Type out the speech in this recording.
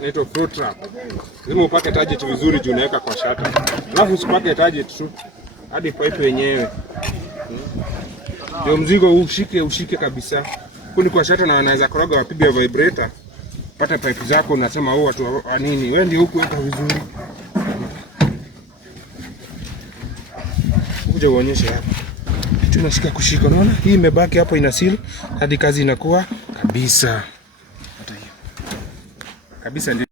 Inaitwa Pro Trap. Lazima upake target vizuri juu unaweka kwa shata. Alafu usipake target tu hadi pipe yenyewe. Ndio mzigo ushike kabisa. Kuni kwa shata na wanaweza koroga wapige vibrator. Pata pipe zako unasema watu nini? Wewe ndio huku weka vizuri. Kuja uonyeshe hapa. Tunashika kushika, unaona? Hii imebaki hapo ina seal hadi kazi inakuwa kabisa. Hata hiyo. Kabisa ndio